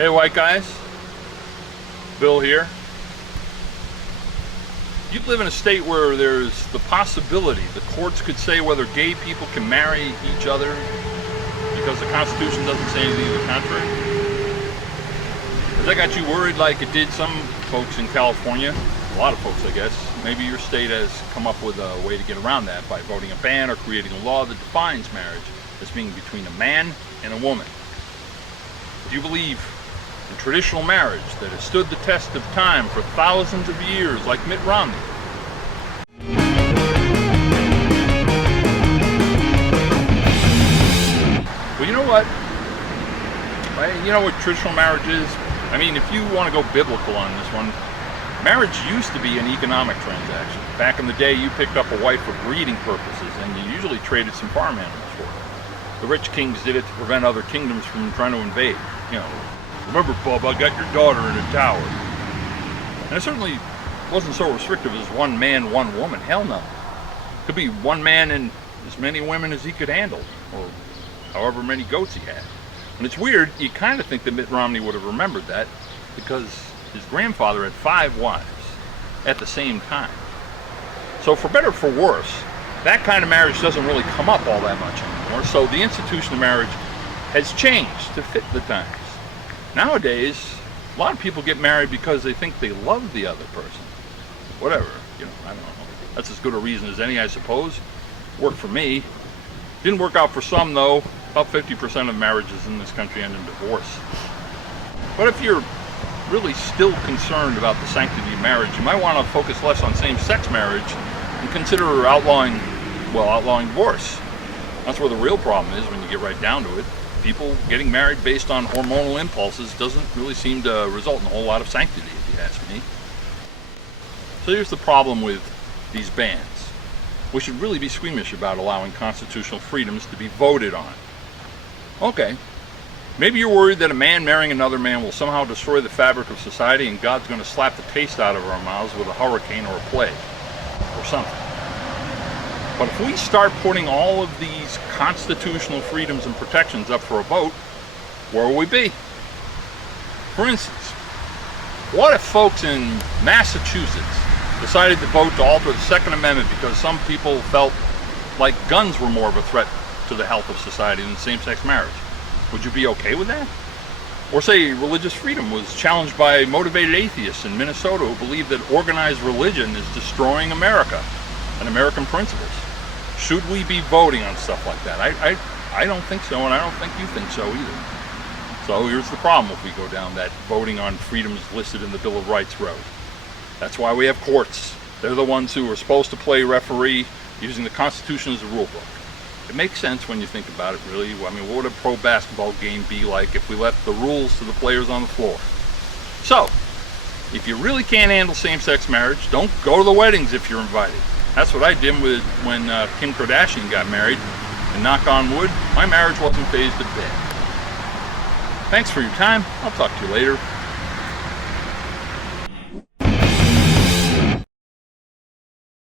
Hey white guys, Bill here. You live in a state where there's the possibility the courts could say whether gay people can marry each other because the Constitution doesn't say anything to the contrary? Has that got you worried like it did some folks in California? A lot of folks, I guess. Maybe your state has come up with a way to get around that by voting a ban or creating a law that defines marriage as being between a man and a woman. Do you believe in traditional marriage that has stood the test of time for thousands of years, like Mitt Romney? Well, you know what? You know what traditional marriage is? I mean, if you want to go biblical on this one, marriage used to be an economic transaction. Back in the day, you picked up a wife for breeding purposes, and you usually traded some farm animals for it. The rich kings did it to prevent other kingdoms from trying to invade. You know, remember, Bub, I got your daughter in a tower. And it certainly wasn't so restrictive as one man, one woman. Hell no. It could be one man and as many women as he could handle, or however many goats he had. And it's weird, you kind of think that Mitt Romney would have remembered that because his grandfather had 5 wives at the same time. So for better or for worse, that kind of marriage doesn't really come up all that much anymore. So the institution of marriage has changed to fit the times. Nowadays, a lot of people get married because they think they love the other person. Whatever, I don't know. That's as good a reason as any, I suppose. Worked for me. Didn't work out for some, though. About 50% of marriages in this country end in divorce. But if you're really still concerned about the sanctity of marriage, you might want to focus less on same-sex marriage and consider outlawing divorce. That's where the real problem is when you get right down to it. People getting married based on hormonal impulses doesn't really seem to result in a whole lot of sanctity, if you ask me. So here's the problem with these bans. We should really be squeamish about allowing constitutional freedoms to be voted on. Okay, maybe you're worried that a man marrying another man will somehow destroy the fabric of society and God's going to slap the taste out of our mouths with a hurricane or a plague or something. But if we start putting all of these constitutional freedoms and protections up for a vote, where will we be? For instance, what if folks in Massachusetts decided to vote to alter the Second Amendment because some people felt like guns were more of a threat to the health of society than same-sex marriage? Would you be okay with that? Or say religious freedom was challenged by motivated atheists in Minnesota who believe that organized religion is destroying America and American principles. Should we be voting on stuff like that? I don't think so, and I don't think you think so either. So here's the problem if we go down that voting on freedoms listed in the Bill of Rights road. That's why we have courts. They're the ones who are supposed to play referee using the Constitution as a rule book. It makes sense when you think about it, really. I mean, what would a pro basketball game be like if we left the rules to the players on the floor? So, if you really can't handle same-sex marriage, don't go to the weddings if you're invited. That's what I did when Kim Kardashian got married, and knock on wood, my marriage wasn't phased a bit. Thanks for your time. I'll talk to you later.